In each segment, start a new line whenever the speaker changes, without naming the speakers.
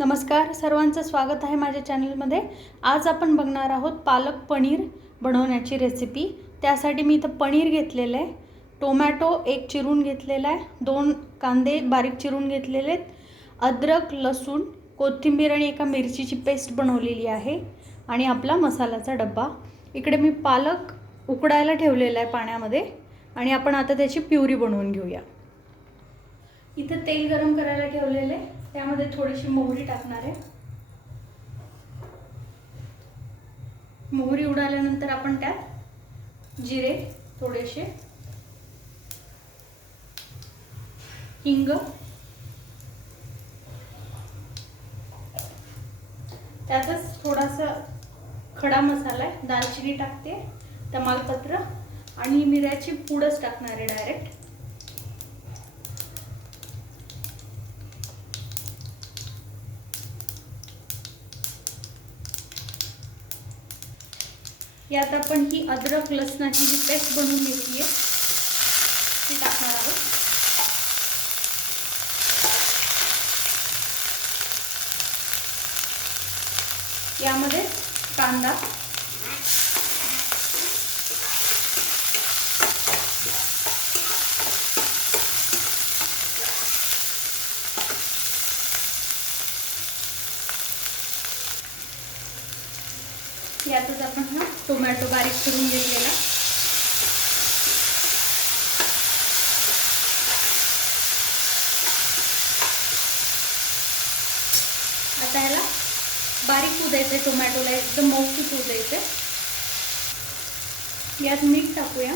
नमस्कार सर्वांचं स्वागत आहे माझ्या चॅनलमध्ये. आज आपण बघणार आहोत पालक पनीर बनवण्याची रेसिपी त्यासाठी मी इथं पनीर घेतलेलं आहे टोमॅटो एक चिरून घेतलेला आहे दोन कांदे बारीक चिरून घेतलेले आहेत अद्रक लसूण कोथिंबीर आणि एका मिरचीची पेस्ट बनवलेली आहे आणि आपला मसाल्याचा डब्बा. इकडे मी पालक उकडायला ठेवलेला आहे पाण्यामध्ये आणि आपण आता त्याची प्युरी बनवून घेऊया. इथं तेल गरम करायला ठेवलेलं आहे. त्यामध्ये थोडीशी मोहरी टाकणार आहे. मोहरी उडाल्यानंतर आपण त्यात जिरे थोडेसे हिंग त्यातच थोडासा खडा मसाला आहे. दालचिनी टाकते तमालपत्र आणि मिऱ्याची पूडच टाकणार आहे डायरेक्ट यात आपण ही अद्रक लसणाची जी पेस्ट बनवून घेतली आहे ती टाकणार आहोत. यामध्ये कांदा यातच आपण हा टोमॅटो बारीक करून घेतलेला. आता ह्याला बारीक होऊ द्यायचं आहे टोमॅटोला एकदम मौसूत होऊ द्यायचं यात मीठ टाकूया.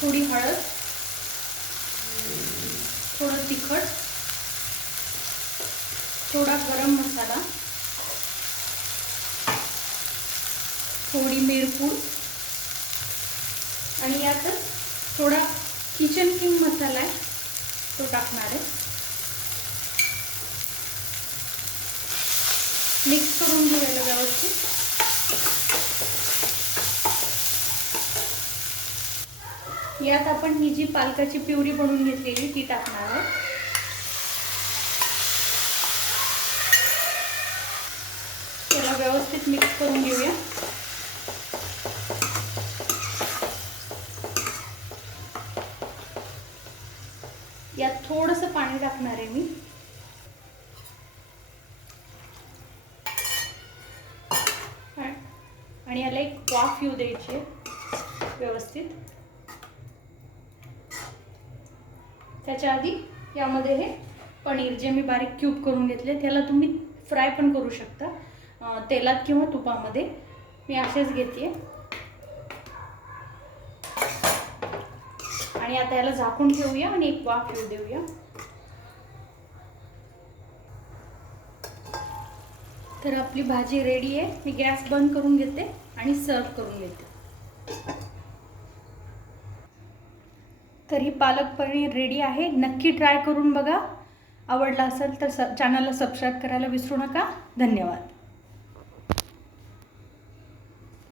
थोडी हळद. तिखट थोडा गरम मसाला थोडी मिरपूड आणि यातच थोडा किचन किंग मसाला आहे तो टाकणार आहे. मिक्स करून घ्यायला व्यवस्थित. यात आपण ही जी पालकाची प्युरी बनवून घेतलेली ती टाकणार आहोत. त्याला व्यवस्थित मिक्स करून घेऊया. यात थोडंसं पाणी टाकणार आहे मी. आणि याला एक वाफ येऊ द्यायची व्यवस्थित. त्याच्या आधी यामध्ये हे पनीर जे मी बारीक क्यूब करून घेतले त्याला तुम्ही फ्राय पण करू शकता. तेलात किंवा तुपामध्ये. मी असेच घेते आणि आता याला झाकून ठेवूया आणि एक वाफ येऊ देऊया. तर आपली भाजी रेडी आहे. मी गॅस बंद करून घेते आणि सर्व करून घेते. तर ही पालक पनीर रेडी आहे. नक्की ट्राय करून बघा. आवडला असेल तर स चॅनलला सबस्क्राईब करायला विसरू नका. धन्यवाद.